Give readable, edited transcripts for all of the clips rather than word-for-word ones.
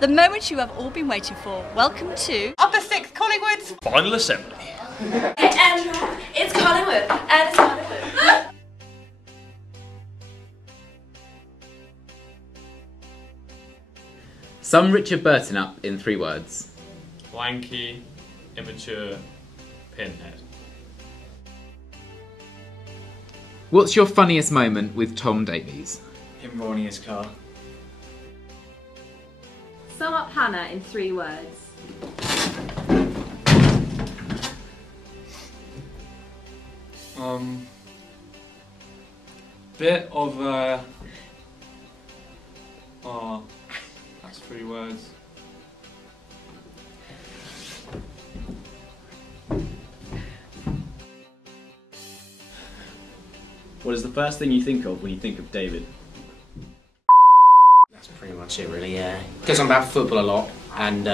The moment you have all been waiting for. Welcome to U6 Collingwood's Final Assembly. And it's Collingwood, and it's Collingwood. Sum Richard Burton up in 3 words. Lanky, immature, pinhead. What's your funniest moment with Tom Davies? Him rolling his car. Sum up Hannah in 3 words. Bit of a... Oh, that's 3 words. What is the first thing you think of when you think of David? That's pretty much it, really, yeah. Goes on about football a lot, and,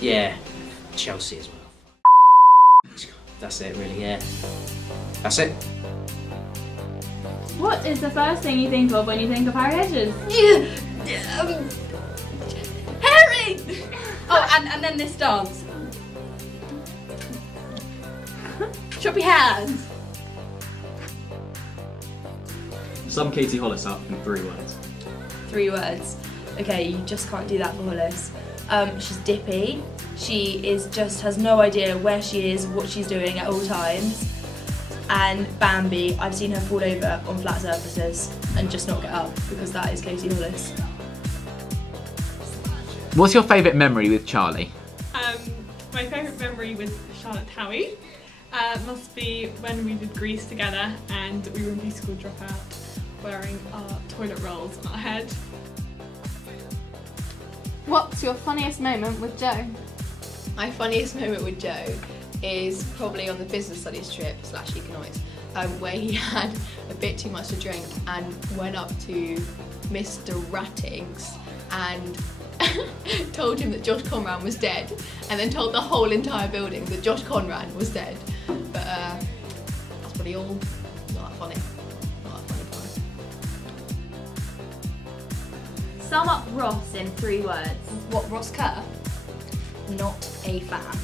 yeah, Chelsea as well. That's it, really, yeah. That's it. What is the first thing you think of when you think of Harry Hedges? Harry! Oh, and then this dance. Choppy hands. Sum Katie Hollis up in 3 words. 3 words. Okay, you just can't do that for Hollis. She's dippy. She has no idea where she is, what she's doing at all times. And Bambi, I've seen her fall over on flat surfaces and just not get up, because that is Katie Hollis. What's your favourite memory with Charlie? My favourite memory with Charlotte Howie must be when we did Grease together and we were in musical dropout wearing our toilet rolls on our head. What's your funniest moment with Joe? My funniest moment with Joe is probably on the business studies trip / economics, where he had a bit too much to drink and went up to Mr. Rattings and told him that Josh Conran was dead, and then told the whole entire building that Josh Conran was dead. But that's probably all. Not that funny. Not that funny. Sum up Ross in 3 words. What, Ross Kerr? Not a fan.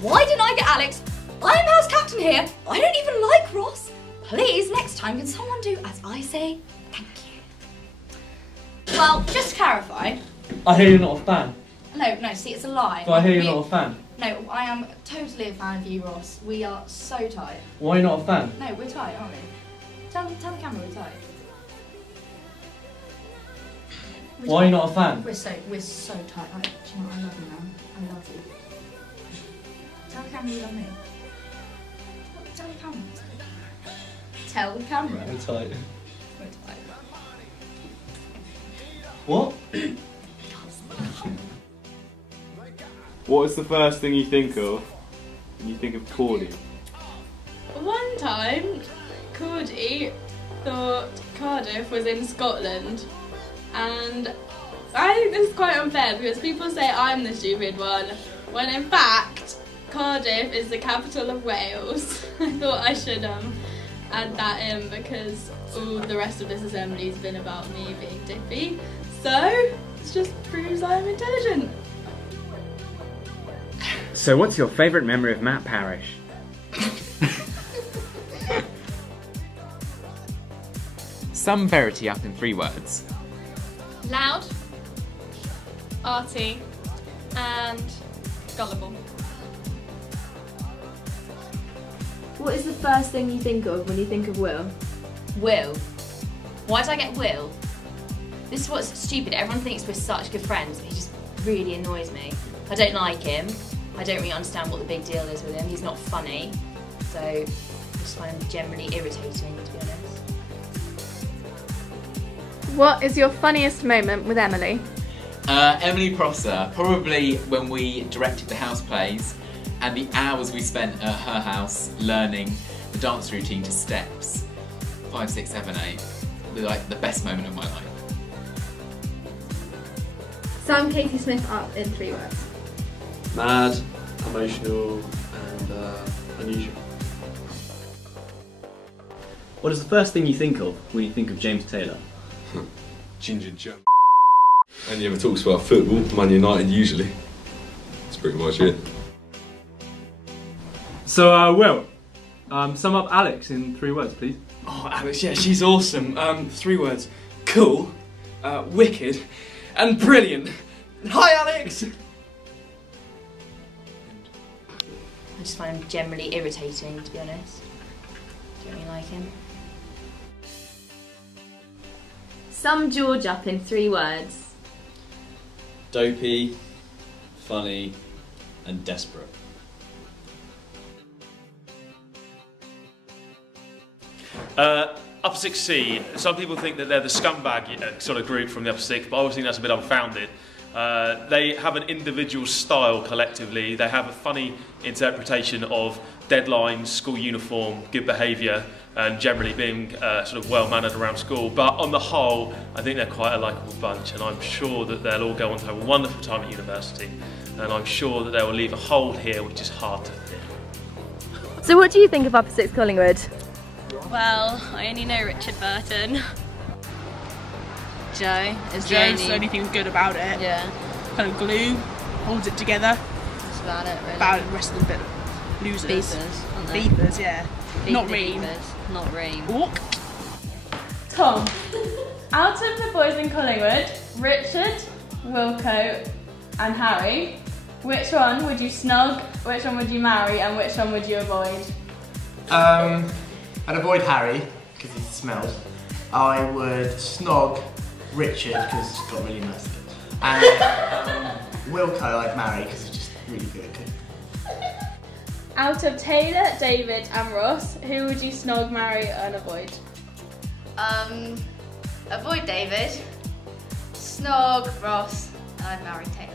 Why didn't I get Alex? I'm house captain here. I don't even like Ross. Please, next time, can someone do as I say? Thank you. Well, just to clarify. I hear you're not a fan. No, see, it's a lie. But I hear you're not a fan. No, I am totally a fan of you, Ross. We are so tight. Why are you not a fan? No, we're tight, aren't we? Tell the camera we're tight. Why are you not a fan? We're so tight. Do you know what? I love you, man. I love you. Tell the camera you love me. Tell the camera. Tell the camera. We're tight. We're tight. What? What is the first thing you think of when you think of Cordy? One time, Cordy thought Cardiff was in Scotland, and I think this is quite unfair because people say I'm the stupid one, when in fact Cardiff is the capital of Wales. I thought I should add that in because all the rest of this assembly's been about me being dippy, so it just proves I'm intelligent. So what's your favourite memory of Matt Parrish? Sum Verity up in 3 words. Loud, arty, and gullible. What is the first thing you think of when you think of Will? Will. Why did I get Will? This is what's stupid. Everyone thinks we're such good friends, but he just really annoys me. I don't like him. I don't really understand what the big deal is with him. He's not funny, so I just find him generally irritating, to be honest. What is your funniest moment with Emily? Emily Prosser, probably when we directed the house plays and the hours we spent at her house learning the dance routine to steps. 5, 6, 7, 8. Like the best moment of my life. Sum Katie Smith up in 3 words. Mad, emotional, and unusual. What is the first thing you think of when you think of James Taylor? Ginger Joe. Only ever talks about football, Man United usually. That's pretty much it. So, Will, sum up Alex in 3 words, please. Oh, Alex, yeah, she's awesome. 3 words. Cool, wicked, and brilliant. Hi, Alex! I just find him generally irritating, to be honest. Don't really like him. Sum George up in 3 words. Dopey, funny, and desperate. Upper 6C, some people think that they're the scumbag sort of group from the Upper 6, but I always think that's a bit unfounded. They have an individual style collectively. They have a funny interpretation of deadlines, school uniform, good behaviour, and generally being sort of well-mannered around school. But on the whole, I think they're quite a likeable bunch, and I'm sure that they'll all go on to have a wonderful time at university. And I'm sure that they will leave a hole here which is hard to fill. So what do you think of Upper 6 Collingwood? Well, I only know Richard Burton. Joe is Joe's the only thing good about it. Yeah. Kind of glue, holds it together. That's about it, really. About the rest of them, bit losers. Beepers, aren't they? Beepers, yeah. Not Ream. Not Ream. Walk. Tom, out of the boys in Collingwood, Richard, Wilco and Harry, which one would you snog, which one would you marry, and which one would you avoid? I'd avoid Harry, because he smells. I would snog Richard, because he's got really nice lips. And Wilco I'd marry, because he's just really good at cooking. Out of Taylor, David and Ross, who would you snog, marry and avoid? Avoid David, snog Ross, and I'd marry Taylor.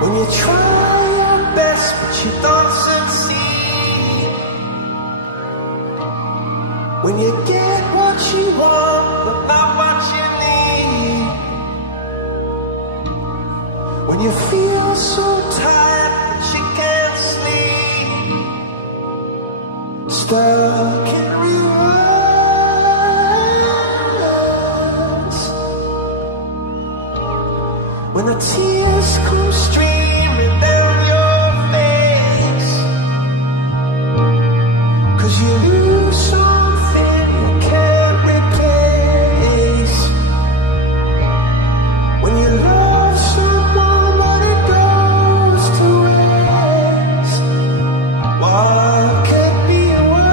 When you try your best but you don't succeed, when you get what you want but not what you need, when you feel so tired but you can't sleep, stuck in reverse, when the tears come streaming down your face, 'cause you lose something you can't replace, when you love someone but it goes to waste, what could be worse?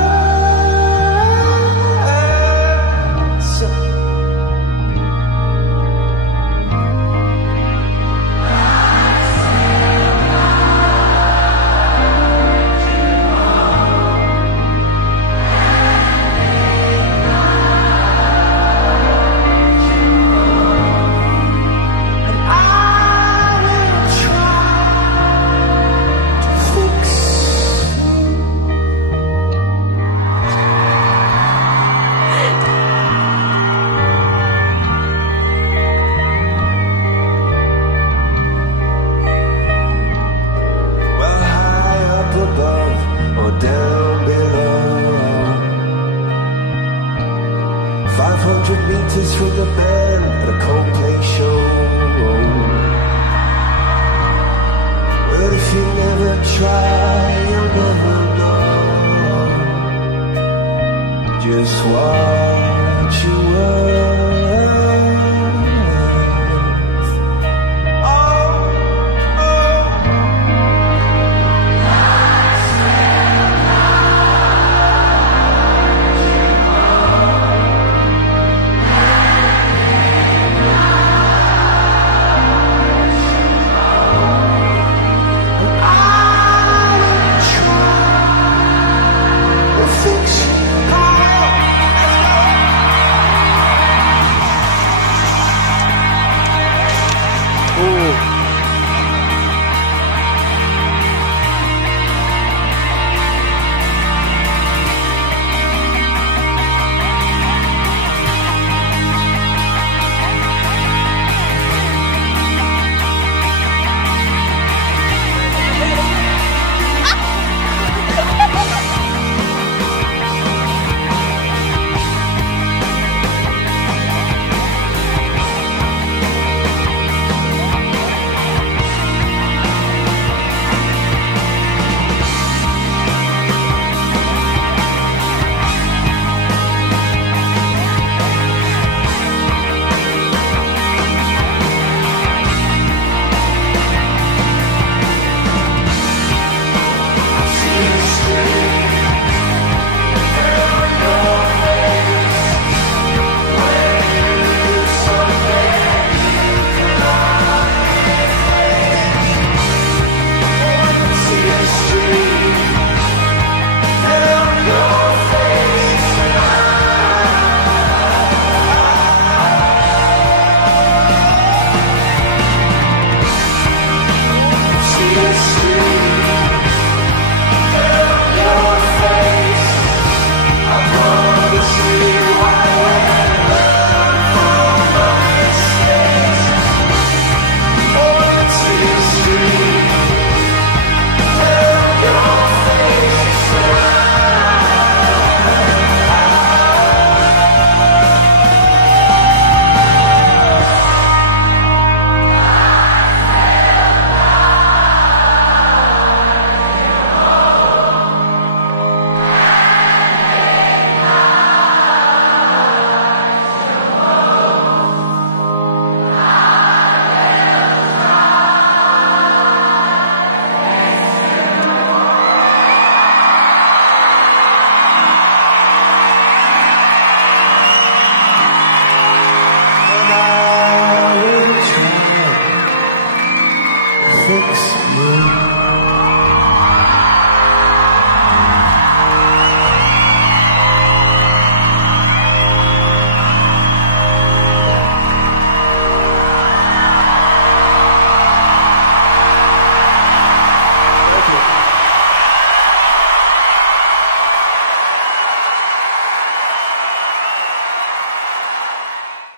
Meters from the back.